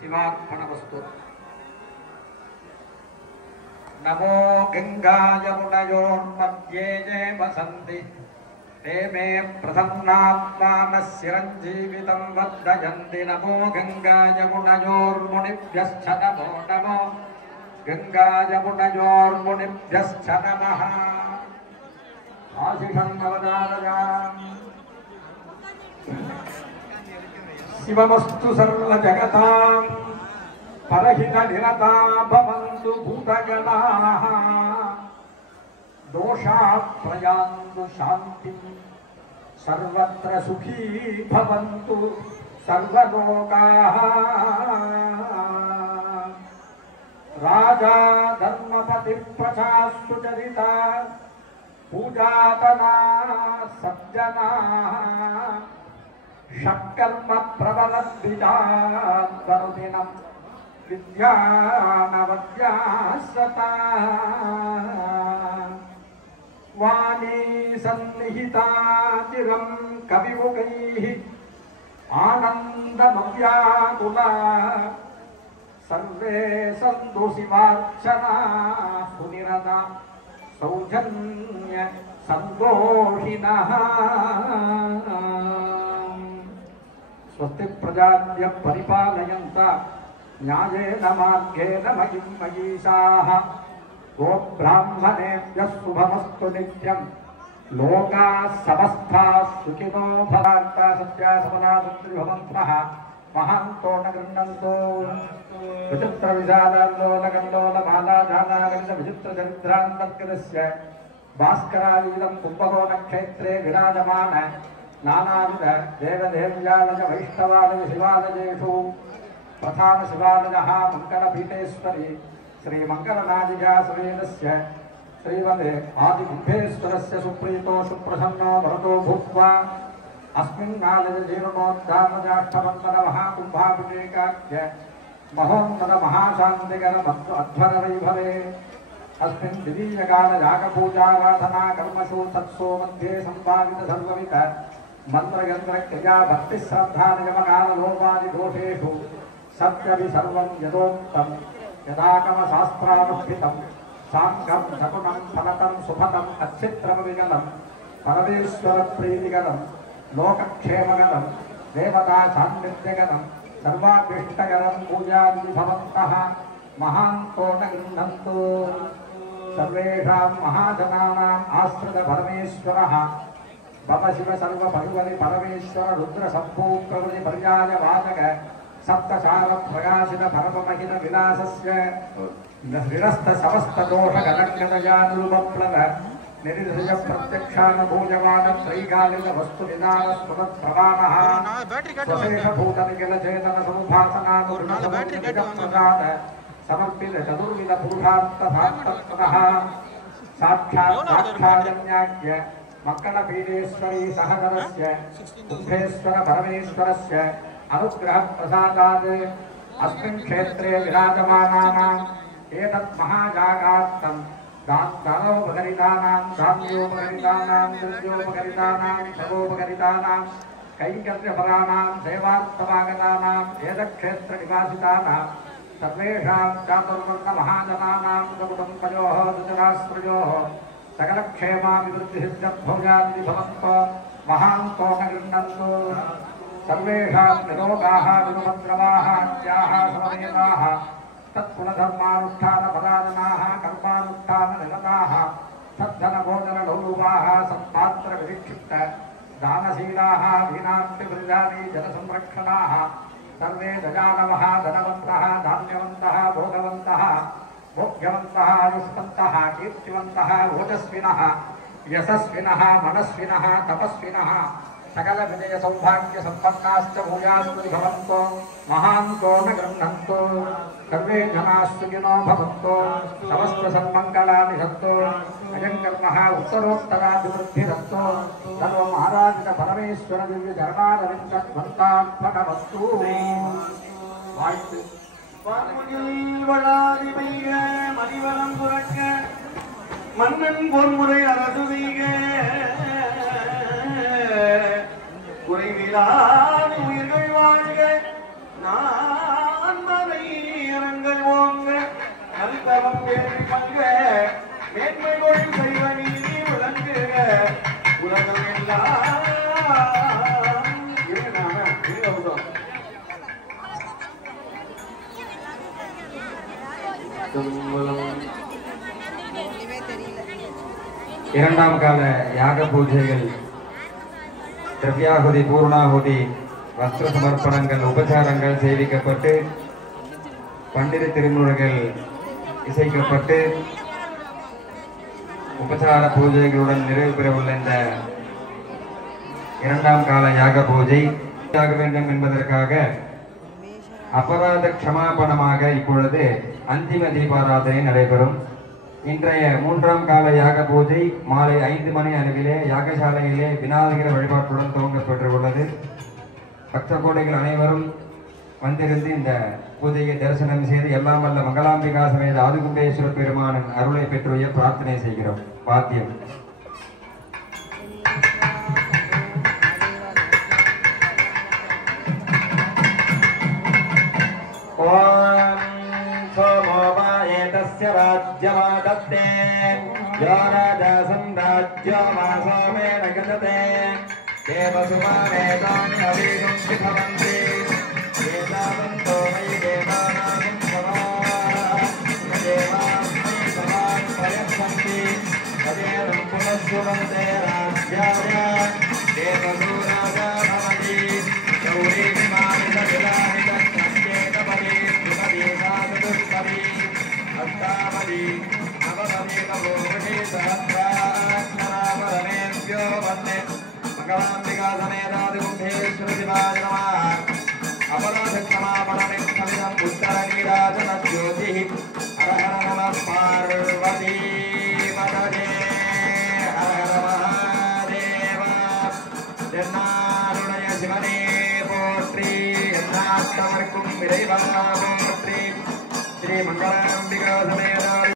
शिवार्पणमस्तु। नमो गंगायमुनयोर्मध्ये ये वसन्ति ते मे प्रसन्नात्मानः चिरञ्जीवितं वर्धयन्ति। नमो गंगायमुनयोर्मुनिभ्यश्च नमो नमो गंगायमुनयोर्मुनिभ्यश्च नमः। आशिषं नवदारयामि। शिवमस्तु सर्वजगतां परहित निरता भवन्तु भूतगणाः दोषाप्रयान्तु शान्ति सर्वत्र सुखी भवन्तु सर्वलोकाः। राजा धर्मपति प्रजा सुचरिता पूजातना सज्जना षट्कर्म प्रबलद्विजानुदिनं विद्यानवद्यासता। वाणी सन्निहिता चिरं कविमुखैः आनन्दमव्याकुला सर्वे सन्तु शिवार्चना सुनिरता सौजन्य सन्तोषिणः। स्वस्ति प्रजाभ्य परिपालयन्ता न्यायेन मार्गेण मयिं मयीषाः। गोब्राह्मणेभ्यः शुभमस्तु नित्यं लोकाः समस्ताः सुखिनो भवन्तु। सत्या समना सुत्रिभवन्तः महान्तो न गृह्णन्तु। विचित्र विशालोलकल्लोलमालाजानागणित विचित्र चरित्रान्तर्गतस्य भास्करायुधं कुम्भको नक्षत्रे विराजमान नानाविध देवदेव्यालय वैष्णवालय शिवालयेषु प्रधान शिवालयः मंगलपीठेश्वरी श्रीमंगलनादिजा समेतस्य श्रीमते आदिकुम्भेश्वरस्य सुप्रीतो सुप्रसन्नो भरतो भूत्वा अस्मिन्नालये जीर्णोद्धानजाष्टमन्मनमहाकुम्भाभिषेकाख्य महोन्नतमहाशान्तिकरमध्वरवैभवे अस्मिन् द्वितीयकालयागपूजाराधना कर्मसु तत्सो मध्ये सम्पादित सर्वविध मन्त्रयन्त्रक्रिया भक्तिश्रद्धानियमकाललोपादिदोषेषु सत्यपि सर्वं यदोक्तं यदागमशास्त्रानुष्ठितं साङ्गं शकुनं फलतं सुफलम् अच्छित्रमविकलं परमेश्वरप्रीतिकरं लोकक्षेमकरं देवतासान्निध्यकरं सर्वाभीष्टकरं पूजादि भवन्तः महान्तो न गृह्णन्तु। सर्वेषां महाजनानाम् आश्रित परमेश्वरः भव शिव सर्वपरिवरि परमेश्वर रुद्र शम्भो प्रभृति पर्याय वाचक सप्तचार प्रकाशित परममहिम विलासस्य निरस्त समस्त दोष गणगणयानुपप्लव निरिधृज प्रत्यक्षानुभूयमान त्रैकालिक वस्तु निदान स्फुरत् प्रमाणः स्वशेष भूत निखिल चेतन समुभासनानुप्रसाद समर्पित चतुर्विध पुरुषार्थ सार्थकतः साक्षात् साक्षाजन्याज्ञ मंगलपीठेश्वरी सहचरस्य कुम्भेश्वर परमेश्वरस्य अनुग्रह प्रसादात् अस्मिन् क्षेत्रे विराजमानानाम् एतत् महाजागार्थं दानोपकरितानां धान्योपकरितानां द्रव्योपकरितानां शवोपकरितानां कैङ्कर्यफलानां सेवार्थमागतानाम् एतत्क्षेत्रनिवासितानां सर्वेषां चातुर्वर्णमहाजनानां कुटुम्बयोः दुजराश्रयोः सकलक्षेमाभिवृद्धिसिद्ध्यभोजादि भवन्तो महान्तो न गृह्णन्तु। सर्वेषां निरोगाः विनुपद्रवाः अत्याः समवेदाः तत्कुलधर्मानुष्ठानपरायणाः कर्मानुष्ठाननिरताः सद्धनभोजनलोलुपाः सत्पात्रविधिक्षिप्त दानशीलाः दीनार्तिवृजानि जनसंरक्षणाः सर्वे दजानवः धनवन्तः धान्यवन्तः भोगवन्तः भोग्यवन्तः आयुष्मन्तः कीर्तिवन्तः ओजस्विनः यशस्विनः मनस्विनः तपस्विनः सकल विजय सौभाग्य संपन्नाश्च भूयास्तु भवन्तो महान्तो न गृह्णन्तो। सर्वे जनाः सुखिनो भवन्तो समस्त सन्मङ्गलानि सन्तो अयं कर्मः उत्तरोत्तराभिवृद्धिरस्तो सर्वम् आराधित परमेश्वर दिव्य चरणारविन्दद्भक्तात्मकवस्तु। மதிவரம் புறக்க மன்னன் பொன்முறை அரசு செய்க குறைவிலான உயிர்கள் வாழ்க நான் உலகம் வேறு பங்க மேன்மை கொள் செய்வ நீதி விளங்குக உலகம் எல்லாம் இரண்டாம் கால யாக பூஜைகள், திரவியாகுதி, பூர்ணாகுதி, வஸ்திர சமர்ப்பணங்கள், உபச்சாரங்கள் சேவிக்கப்பட்டு பண்டித திருமுறைகள் இசைக்கப்பட்டு உபச்சார பூஜைகளுடன் நிறைவு பெறவுள்ள இந்த இரண்டாம் கால யாக பூஜை ஆக வேண்டும் என்பதற்காக அபராத க்ஷமாபணமாக இப்பொழுது அந்திம தீபாராதனை நடைபெறும். இன்றைய மூன்றாம் கால யாக பூஜை மாலை 5 மணி அளவிலே யாகசாலையிலே விநாயகர் வழிபாட்டுடன் துவங்கப்பட்டுள்ளது. பக்த கோடிகள் அனைவரும் வந்திருந்து இந்த பூஜையை தரிசனம் செய்து எல்லாம் வல்ல மங்களாம்பிகா சமேத ஆதிகுண்டேஸ்வர பெருமானின் அருளை பெற்றுய பிரார்த்தனை செய்கிறோம். பாத்தியம். राज्यमादत्ते यो राजा सम्राज्यमासामेन गतते देवसुमानेतान्यवीगुं विभवन्ति वेदावन्तो मयि देवानां समाः देवास्मै समान् प्रयच्छन्ति तदेवं पुनश्शृणन्ते राज्याय देवसूराजा भवति गौरीमानितविलाहितन्येतपदे त्रिपदीसाचतुष्पदी अष्टापदी नवपदी नवोपदी सहस्राक्षरापरमेभ्यो वन्दे मङ्गलाम्बिका समेतादिगुण्ठेश्वरी शिवाय नमः। अपराधक्षमापणमित्थमिदम् उत्तरनीराजनज्योतिः हर हर नमः पार्वती पतये हर हर महादेव என்னாருடைய சிவனே போற்றி என்னாட்டவர்க்கும் இறைவா